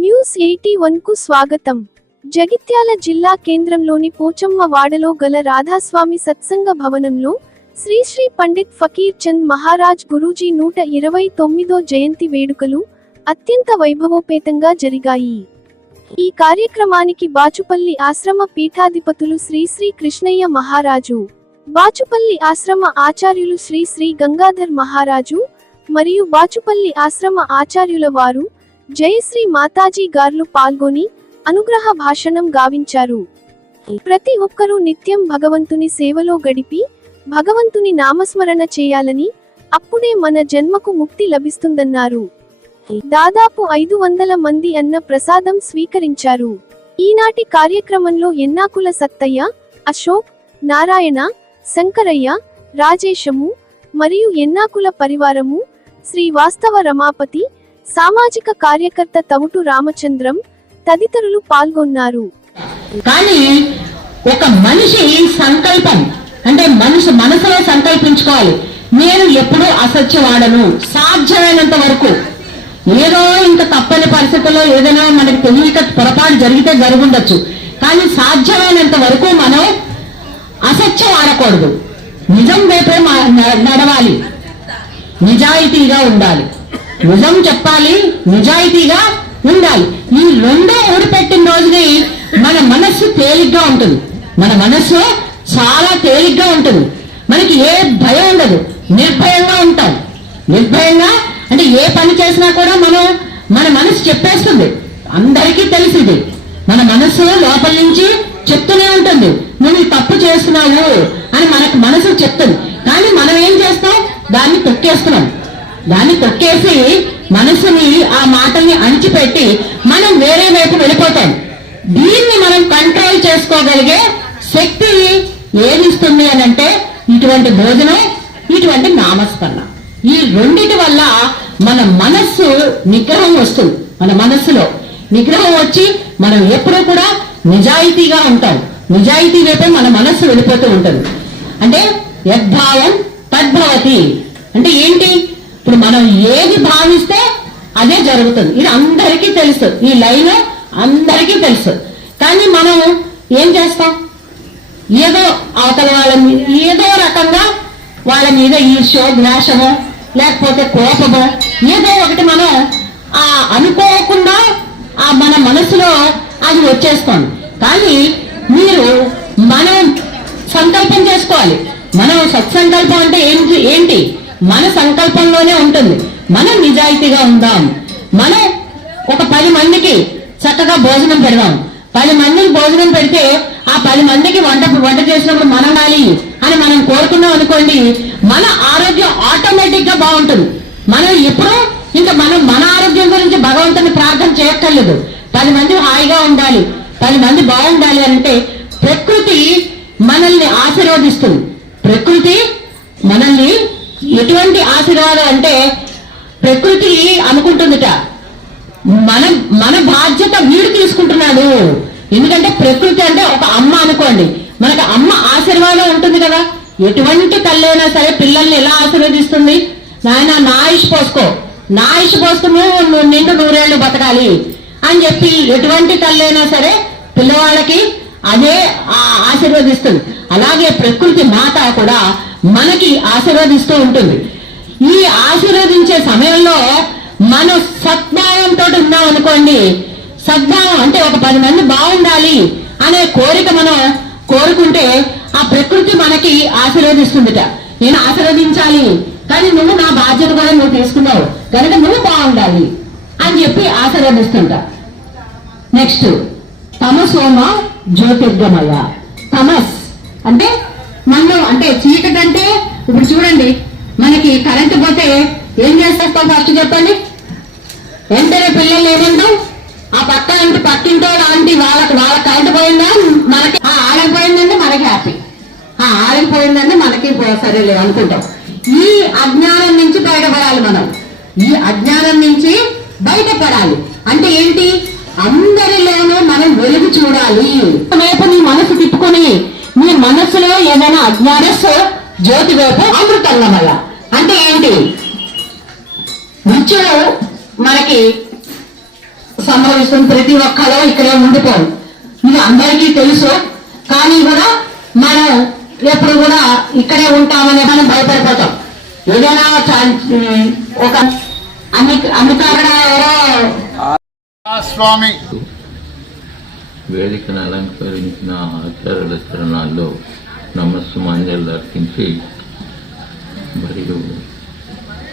News eighty వన్కు స్వాగతం. జగిత్యాల జిల్లా కేంద్రంలోని పోచమ్మ వాడలో గల రాధాస్వామి సత్సంగ భవనంలో శ్రీ శ్రీ పండిత్ ఫకీర్ చంద్ మహారాజ్ గురూజీ నూట ఇరవై తొమ్మిదో జయంతి వేడుకలు అత్యంత వైభవోపేతంగా జరిగాయి. ఈ కార్యక్రమానికి బాచుపల్లి ఆశ్రమ పీఠాధిపతులు శ్రీ శ్రీ కృష్ణయ్య మహారాజు బాచుపల్లి ఆశ్రమ ఆచార్యులు శ్రీ శ్రీ గంగాధర్ మహారాజు మరియు బాచుపల్లి ఆశ్రమ ఆచార్యుల వారు జయశ్రీ మాతాజీ గార్లు పాల్గొని అనుగ్రహ భాషణం గావించారు. ప్రతి ఒక్కరూ నిత్యం భగవంతుని సేవలో గడిపి భగవంతుని నామస్మరణ చేయాలని అప్పుడే మన జన్మకు ముక్తి లభిస్తుందన్నారు. దాదాపు ఐదు వందల మంది అన్న ప్రసాదం స్వీకరించారు. ఈనాటి కార్యక్రమంలో ఎన్నాకుల సత్తయ్య అశోక్ నారాయణ శంకరయ్య రాజేశము మరియు ఎన్నాకుల పరివారము శ్రీ వాస్తవ రమాపతి సామాజిక కార్యకర్త తవుటు రామచంద్రం తదితరులు పాల్గొన్నారు. కానీ ఒక మనిషి సంకల్పం అంటే మనిషి మనసులో సంకల్పించుకోవాలి. నేను ఎప్పుడూ అసత్యవాడను సాధ్యమైనంత వరకు. ఏదో ఇంత తప్పని పరిస్థితుల్లో ఏదైనా మనకి తెలియక పొరపాటు జరిగితే జరుగుండొచ్చు. కానీ సాధ్యమైనంత వరకు మనం అసత్యం ఆడకూడదు నిజం వైపే మా- న- నడవాలి. నిజాయితీగా ఉండాలి. నిజం చెప్పాలి నిజాయితీగా ఉండాలి. ఈ రెండో ఊడిపెట్టిన రోజుని మన మనస్సు తేలిగ్గా ఉంటుంది. మన మనస్సు చాలా తేలిగ్గా ఉంటుంది. మనకి ఏ భయం ఉండదు. నిర్భయంగా ఉంటాం. నిర్భయంగా అంటే ఏ పని చేసినా కూడా మనం మన మనసు చెప్పేస్తుంది. అందరికీ తెలిసింది. మన మనసు లోపల నుంచి చెప్తూనే ఉంటుంది. నువ్వు తప్పు చేస్తున్నావు అని మనకు మనసు చెప్తుంది. కానీ మనం ఏం చేస్తాం? దాన్ని పెట్టేస్తున్నాం. దాన్ని తొక్కేసి మనసుని ఆ మాటల్ని అణిచిపెట్టి మనం వేరే వైపు వెళ్ళిపోతాం. దీన్ని మనం కంట్రోల్ చేసుకోగలిగే శక్తి ఏదిస్తుంది అని అంటే ఇటువంటి భోజనం ఇటువంటి నామస్మరణ. ఈ రెండిటి వల్ల మన మనస్సు నిగ్రహం వస్తుంది. మన మనస్సులో నిగ్రహం వచ్చి మనం ఎప్పుడూ కూడా నిజాయితీగా ఉంటాం. నిజాయితీ వైపే మన మనస్సు వెళ్ళిపోతూ ఉంటుంది. అంటే యద్భావం తద్భవతి. అంటే ఏంటి? ఇప్పుడు మనం ఏది భావిస్తే అదే జరుగుతుంది. ఇది అందరికీ తెలుసు. ఈ లైన్ అందరికీ తెలుసు. కానీ మనం ఏం చేస్తాం? ఏదో అవతల వాళ్ళ మీద ఏదో రకంగా వాళ్ళ మీద ఈర్ష్యో ద్వేషమో లేకపోతే కోపమో ఏదో ఒకటి మనం ఆ అనుకోకుండా ఆ మన మనసులో అది వచ్చేస్తుంది. కానీ మీరు మనం సంకల్పం చేసుకోవాలి. మనం సత్సంకల్పం అంటే ఏంటి ఏంటి? మన సంకల్పంలోనే ఉంటుంది. మనం నిజాయితీగా ఉందాం. మనం ఒక పది మందికి చక్కగా భోజనం పెడదాం. పది మందికి భోజనం పెడితే ఆ పది మందికి వంట వంట చేసినప్పుడు మనం వాలి అని మనం కోరుకున్నాం అనుకోండి మన ఆరోగ్యం ఆటోమేటిక్గా బాగుంటుంది. మనం ఎప్పుడూ ఇంకా మనం మన ఆరోగ్యం గురించి భగవంతుని ప్రార్థన చేయక్కర్లేదు. పది మంది హాయిగా ఉండాలి. పది మంది బాగుండాలి అంటే ప్రకృతి మనల్ని ఆశీర్వదిస్తుంది. ప్రకృతి మనల్ని ఎటువంటి ఆశీర్వాదం అంటే ప్రకృతి అనుకుంటుందిట. మన మన బాధ్యత వీడు తీసుకుంటున్నాడు. ఎందుకంటే ప్రకృతి అంటే ఒక అమ్మ అనుకోండి. మనకు అమ్మ ఆశీర్వాదం ఉంటుంది కదా. ఎటువంటి తల్లైనా సరే పిల్లల్ని ఎలా ఆశీర్వదిస్తుంది? నాయన నా ఆయుష్ పోసుకో. నా ఆయుష్ పోసుకుని నువ్వు నిండు నూరేళ్ళు బతకాలి అని చెప్పి ఎటువంటి తల్లైనా సరే పిల్లవాళ్ళకి అదే ఆ- ఆశీర్వదిస్తుంది. అలాగే ప్రకృతి మాత కూడా మనకి ఆశీర్వదిస్తూ ఉంటుంది. ఈ ఆశీర్వదించే సమయంలో మనం సద్భావంతో ఉన్నాం అనుకోండి సద్భావం అంటే ఒక పది మంది బాగుండాలి అనే కోరిక మనం కోరుకుంటే ఆ ప్రకృతి మనకి ఆశీర్వదిస్తుందిట. నేను ఆశీర్వదించాలి కానీ నువ్వు నా బాధ్యత కూడా నువ్వు తీసుకున్నావు కనుక నువ్వు బాగుండాలి అని చెప్పి ఆశీర్వదిస్తుంటా. నెక్స్ట్ తమసోమ జ్యోతిర్గమయ. తమస్ అంటే మనం అంటే చీకటి అంటే ఇప్పుడు చూడండి మనకి కరెంట్ పోతే ఏం చేస్తాం ఫస్ట్ చెప్పండి? వెంటనే పిల్లలు ఏమంటాం? ఆ పక్క ఇంటి పక్కింటో లాంటి వాళ్ళకి వాళ్ళ కరెంట్ పోయిందా? మనకి ఆ ఆడకపోయిందంటే మనకి హ్యాపీ ఆ ఆడకపోయిందంటే మనకి సరే సరేలే అనుకుంటాం. ఈ అజ్ఞానం నుంచి బయటపడాలి మనం. ఈ అజ్ఞానం నుంచి బయటపడాలి. అంటే ఏంటి? అందరిలోనూ మనం వెలుగు చూడాలి. వైపు నీ మనసు తిప్పుకొని మీ మనసులో ఏదైనా అజ్ఞానస్ జ్యోతి వైపు అమృతంగమల. అంటే ఏంటి? మృత్యువు మనకి సంభవిస్తుంది ప్రతి ఒక్కరూ ఇక్కడే ఉండిపోం ఇది అందరికీ తెలుసు. కానీ కూడా మనం ఎప్పుడు కూడా ఇక్కడే ఉంటామని మనం భయపడిపోతాం. ఏదైనా చా- ఒక అమిత అమితాగడ స్వామి వేదికను అలంకరించిన ఆచార్యుల చరణాల్లో నమస్సుమాంజలు అర్పించి మరియు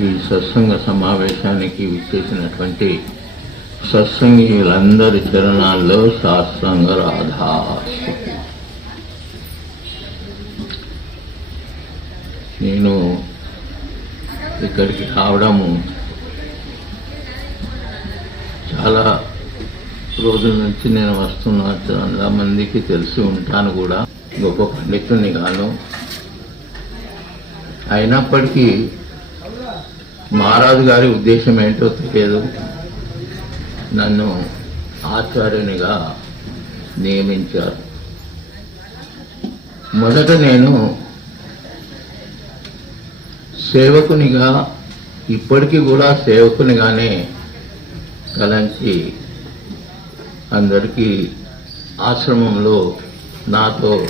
ఈ సత్సంగ సమావేశానికి విచ్చేసినటువంటి సత్సంగీయులందరి చరణాల్లో శాస్త్రంగ రాధా నేను ఇక్కడికి రావడము చాలా రోజుల నుంచి నేను వస్తున్న చాలా మందికి తెలిసి ఉంటాను కూడా. గొప్ప పండితుని గాను. అయినప్పటికీ మహారాజు గారి ఉద్దేశం ఏంటో తెలియదు. నన్ను ఆచార్యునిగా నియమించారు. మొదట నేను సేవకునిగా ఇప్పటికీ కూడా సేవకునిగానే కలంచి అందరికీ ఆశ్రమంలో నాతో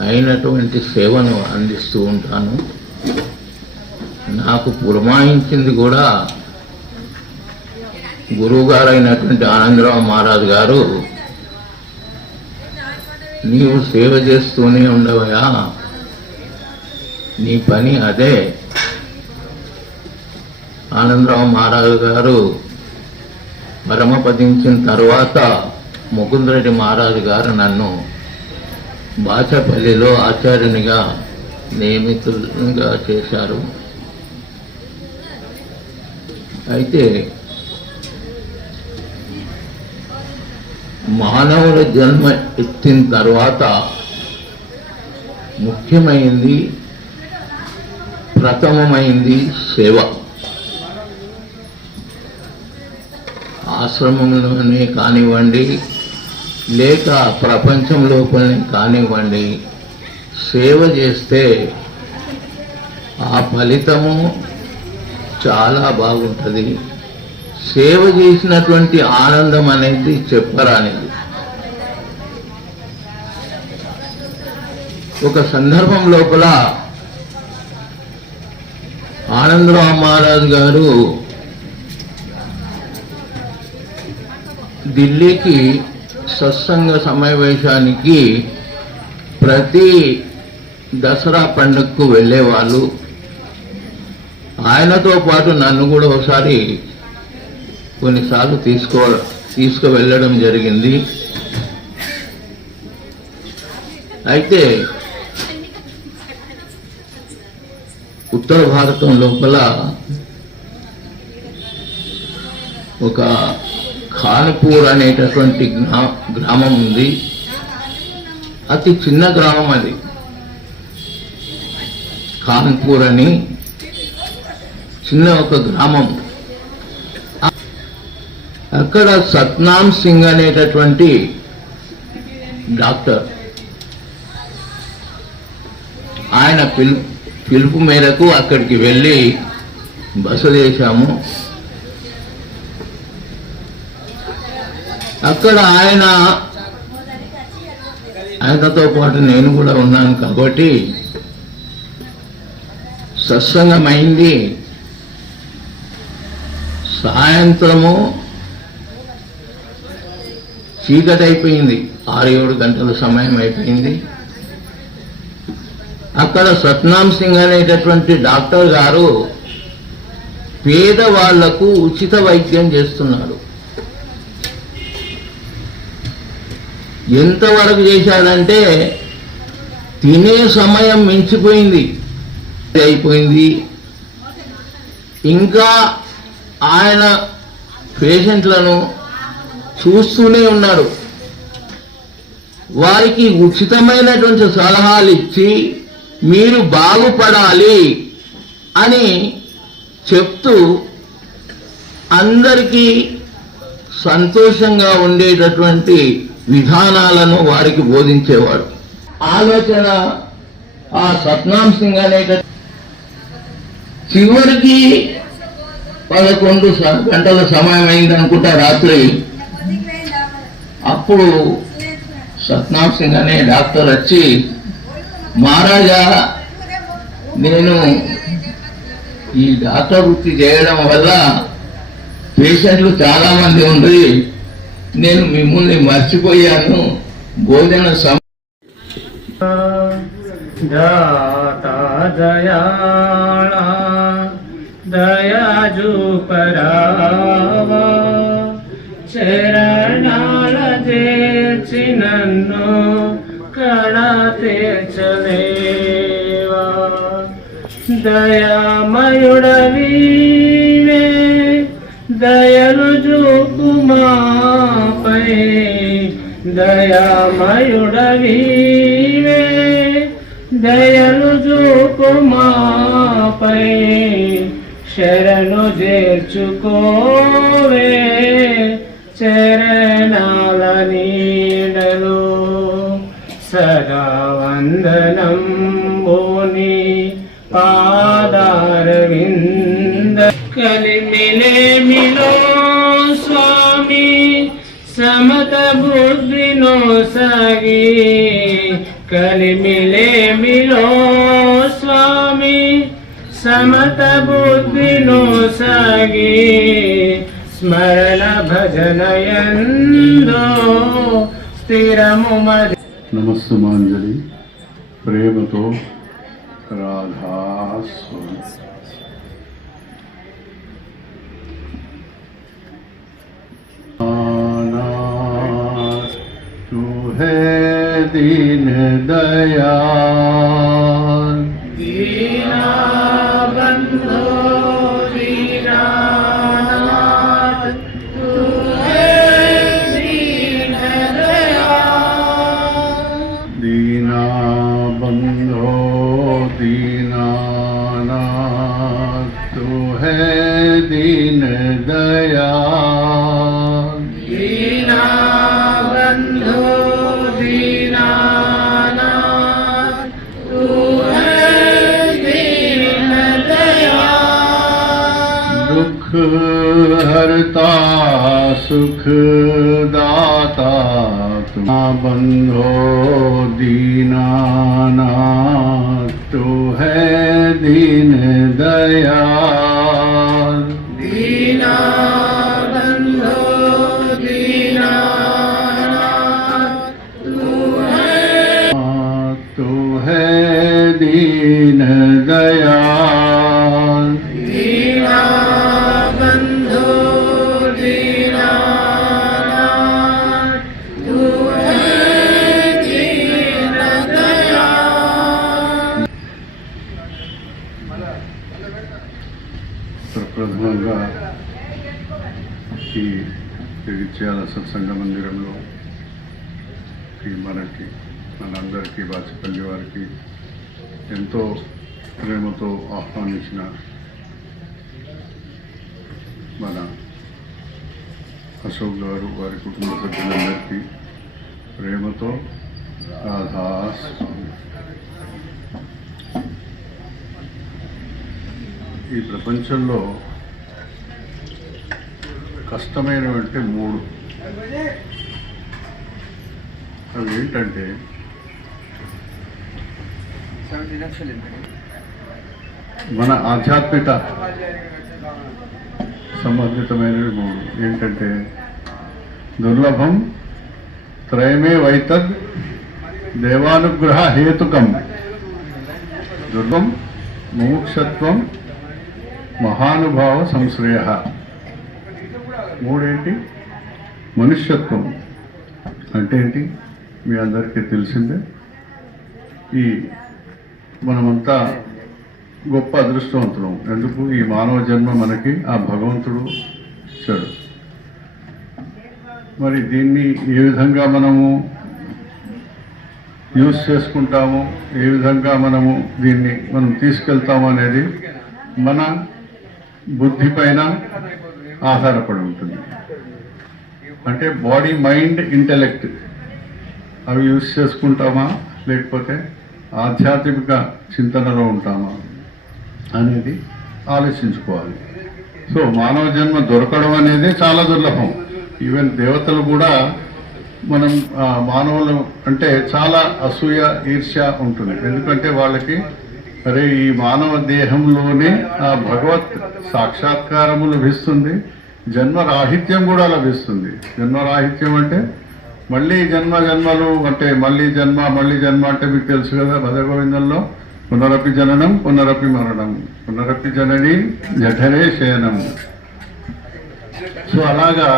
అయినటువంటి సేవను అందిస్తూ ఉంటాను. నాకు పురమాయించింది కూడా గురువుగారైనటువంటి ఆనందరావు మహారాజు గారు. నీవు సేవ చేస్తూనే ఉండవయా? నీ పని అదే. ఆనందరావు మహారాజు గారు పరమపదించిన తర్వాత ముకుందరెడ్డి మహారాజు గారు నన్ను బాచపల్లిలో ఆచార్యునిగా నియమితులుగా చేశారు. అయితే మానవుల జన్మ ఎత్తిన తర్వాత ముఖ్యమైంది ప్రథమమైంది సేవ ఆశ్రమంలోనే కానివ్వండి లేక ప్రపంచంలోపలనే కానివ్వండి సేవ చేస్తే ఆ ఫలితము చాలా బాగుంటుంది. సేవ చేసినటువంటి ఆనందం అనేది చెప్పరానిది. ఒక సందర్భం లోపల ఆనందరావు మహారాజు గారు ఢిల్లీకి సత్సంగ సమావేశానికి ప్రతి దసరా పండుగకు వెళ్ళేవాళ్ళు. ఆయనతో పాటు నన్ను కూడా ఒకసారి కొన్నిసార్లు తీసుకో తీసుకువెళ్ళడం జరిగింది. అయితే ఉత్తర భారతం లోపల ఒక ఖాన్పూర్ అనేటటువంటి గ్రా- గ్రామం ఉంది. అతి చిన్న గ్రామం అది. ఖాన్పూర్ అని చిన్న ఒక గ్రామం. అక్కడ సత్నాం సింగ్ అనేటటువంటి డాక్టర్. ఆయన పిలు పిలుపు మేరకు అక్కడికి వెళ్ళి బస చేశాము. అక్కడ ఆయన ఆయనతో పాటు నేను కూడా ఉన్నాను కాబట్టి సత్సంగమైంది. సాయంత్రము చీకటి అయిపోయింది. ఆరు ఏడు గంటల సమయం అయిపోయింది. అక్కడ సత్నాం సింగ్ అనేటటువంటి డాక్టర్ గారు పేదవాళ్ళకు ఉచిత వైద్యం చేస్తున్నాడు ఎంతవరకు చేశాడంటే తినే సమయం మించిపోయింది. అయిపోయింది. ఇంకా ఆయన పేషెంట్లను చూస్తూనే ఉన్నాడు. వారికి ఉచితమైనటువంటి సలహాలు ఇచ్చి మీరు బాగుపడాలి అని చెప్తూ అందరికీ సంతోషంగా ఉండేటటువంటి విధానాలను వారికి బోధించేవాడు. ఆలోచన ఆ సత్నాం సింగ్ అనేట చివరికి పదకొండు గంటల సమయం అయింది అనుకుంటా రాత్రి. అప్పుడు సత్నాం సింగ్ అనే డాక్టర్ వచ్చి మహారాజా నేను ఈ డాక్టర్ వృత్తి చేయడం వల్ల పేషెంట్లు చాలామంది ఉంది నేను మిమ్మల్ని మర్చిపోయాను. భోజన సమ దయా చూపరావా శరణాల చేర్చి నన్ను కళ తీర్చలేవా. దయామయుడవీవే దయలు చూపుమా దయామయుడవీవే దయను చూపుమాపై శరణు చేర్చుకోవే చరణాల నీడలు సదా వందనం భూని పాదారవింద కలిమిలేమిలో సాగి కలిమిలేమిలో స్వామి సమత బుద్ధినో సాగి స్మరణ భజనయందో స్థిరము మది. నమస్తమాంజలి ప్రేమతో రాధాస్వామి. दीन दयाल હરતા સુખ દાતા તુમા બંધો દીના તો હે દીન દયા દીના બંધો દીના હે દીન દયા ఎంతో ప్రేమతో ఆహ్వానించిన మన అశోక్ గారు వారి కుటుంబ సభ్యులందరికీ ప్రేమతో రాధా ఈ ప్రపంచంలో కష్టమైనవంటే మూడు. అవి ఏంటంటే మన ఆధ్యాత్మిక సంబంధితమైనవి మూడు ఏంటంటే దుర్లభం త్రయమే వైతద్ దేవానుగ్రహ హేతుకం. దుర్గం ముముక్షత్వం మహానుభావ సంశ్రయ. మూడేంటి? మనుష్యత్వం. అంటే ఏంటి? మీ అందరికీ తెలిసిందే. ఈ మనమంతా గొప్ప అదృష్టవంతులం. ఎందుకు? ఈ మానవ జన్మ మనకి ఆ భగవంతుడు ఇచ్చాడు మరి దీన్ని ఏ విధంగా మనము యూజ్ చేసుకుంటాము? ఏ విధంగా మనము దీన్ని మనం తీసుకెళ్తాము అనేది మన బుద్ధి పైన ఆధారపడి ఉంటుంది. అంటే బాడీ మైండ్ ఇంటెలెక్ట్ అవి యూజ్ చేసుకుంటామా? లేకపోతే ఆధ్యాత్మిక చింతనలో ఉంటామా అనేది ఆలోచించుకోవాలి. సో మానవ జన్మ దొరకడం అనేది చాలా దుర్లభం. ఈవెన్ దేవతలు కూడా మనం మానవులు అంటే చాలా అసూయ ఈర్ష్య ఉంటుంది. ఎందుకంటే వాళ్ళకి అరే ఈ మానవ దేహంలోనే ఆ భగవత్ సాక్షాత్కారము లభిస్తుంది. జన్మరాహిత్యం కూడా లభిస్తుంది. జన్మరాహిత్యం అంటే మళ్ళీ జన్మ జన్మలు అంటే మళ్ళీ జన్మ మళ్ళీ జన్మ అంటే మీకు తెలుసు కదా భదగోవిందంలో పునరపి జననం పునరపి మరణం. పునరపి జనని జఠరే శయనం. సో అలాగా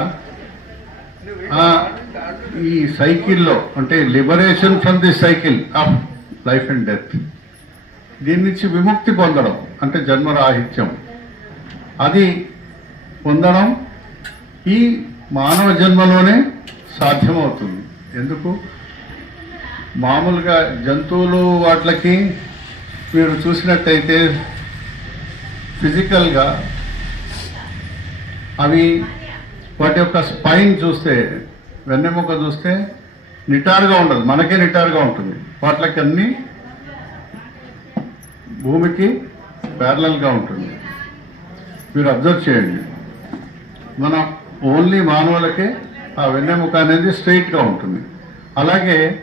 ఈ సైకిల్లో అంటే liberation from the cycle of life and death. దీని నుంచి విముక్తి పొందడం అంటే జన్మరాహిత్యం. అది పొందడం ఈ మానవ జన్మలోనే సాధ్యమవుతుంది. ఎందుకు? మామూలుగా జంతువులు వాటికి మీరు చూసినట్టయితే ఫిజికల్గా అవి వాటి యొక్క స్పైన్ చూస్తే వెన్నెముక చూస్తే నిటారుగా ఉండదు. మనకే నిటారుగా ఉంటుంది. వాటికి అన్నీ భూమికి ప్యారలల్గా ఉంటుంది. మీరు అబ్జర్వ్ చేయండి. మన ఓన్లీ మానవులకే ఆ వెన్నెముక అనేది స్ట్రైట్గా ఉంటుంది. అలాగే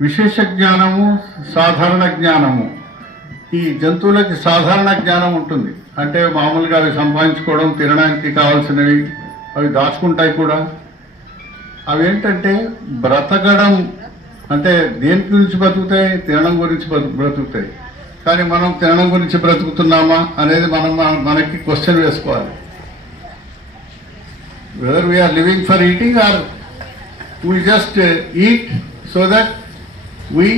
విశేష జ్ఞానము సాధారణ జ్ఞానము. ఈ జంతువులకి సాధారణ జ్ఞానం ఉంటుంది. అంటే మామూలుగా అవి సంపాదించుకోవడం తినడానికి కావాల్సినవి అవి దాచుకుంటాయి కూడా. అవి ఏంటంటే బ్రతకడం. అంటే దేని గురించి బ్రతుకుతాయి? తినడం గురించి బ్రతుకుతాయి. కానీ మనం తినడం గురించి బ్రతుకుతున్నామా అనేది మనం మన- మనకి క్వశ్చన్ వేసుకోవాలి. Whether we are living for eating or we just uh, eat so that we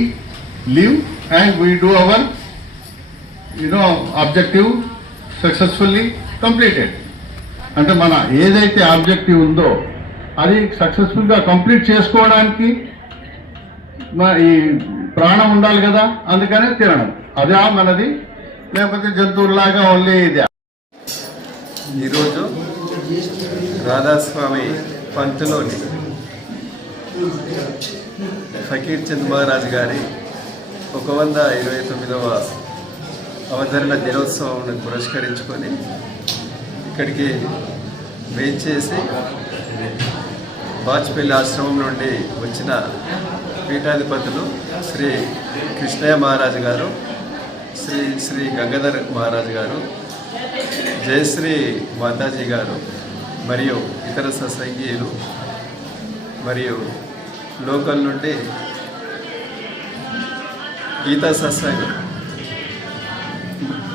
live and we do our you know objective successfully completed. అంటే మన ఏదైతే ఆబ్జెక్టివ్ ఉందో అది సక్సెస్ఫుల్గా కంప్లీట్ చేసుకోవడానికి ఈ ప్రాణం ఉండాలి కదా అందుకనే తినడం. అదే మనది? లేకపోతే జంతువులాగా ఓన్లీ ఇది. ఈరోజు రాధాస్వామి పంతులోని ఫకీర్ చంద్ మహారాజ్ గారి ఒక వంద ఇరవై తొమ్మిదవ అవతరణ దినోత్సవం పురస్కరించుకొని ఇక్కడికి వేచేసి వాజ్పేయి ఆశ్రమం నుండి వచ్చిన పీఠాధిపతులు శ్రీ కృష్ణయ్య మహారాజు గారు శ్రీ శ్రీ గంగాధర్ మహారాజు గారు జయశ్రీ మాతాజీ గారు మరియు ఇతర సత్సంగీయులు మరియు లోకల్ నుండి గీతా సత్సంగ్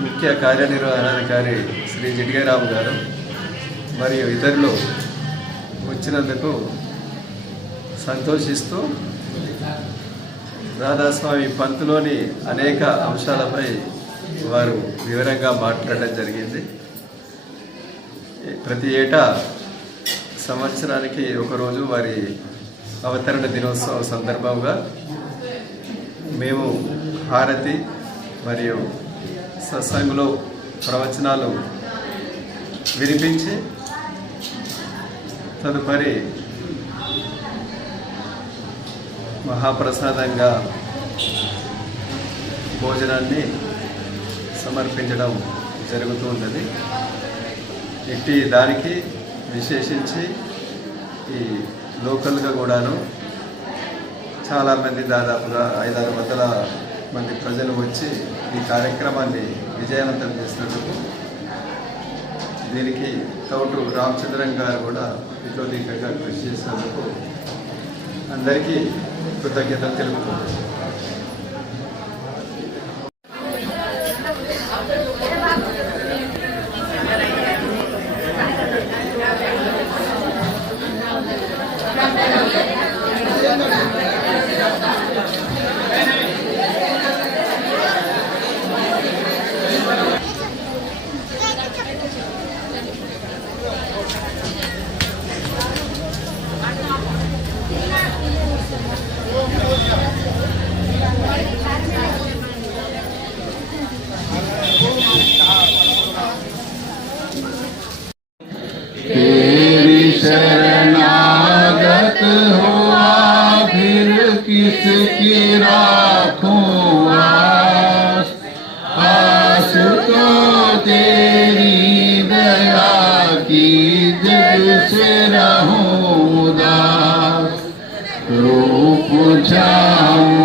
ముఖ్య కార్యనిర్వహణాధికారి శ్రీ జిడిగారావు గారు మరియు ఇతరులు వచ్చినందుకు సంతోషిస్తూ రాధాస్వామి పంతులోని అనేక అంశాలపై వారు వివరంగా మాట్లాడడం జరిగింది. ప్రతి ఏటా సంవత్సరానికి ఒకరోజు వారి అవతరణ దినోత్సవం సందర్భంగా మేము హారతి మరియు సత్సంగులో ప్రవచనాలు వినిపించి తదుపరి మహాప్రసాదంగా భోజనాన్ని సమర్పించడం జరుగుతూ ఉన్నది. ఇట్టి దానికి విశేషించి ఈ లోకల్గా కూడాను చాలామంది దాదాపుగా ఐదారు వందల మంది ప్రజలు వచ్చి ఈ కార్యక్రమాన్ని విజయవంతం చేసినందుకు దీనికి తోటు రామచంద్రన్ గారు కూడా ఇతోదీకంగా కృషి చేసినందుకు అందరికీ కృతజ్ఞతలు తెలుపుతున్నాను से रहूं उदास रूप जाऊं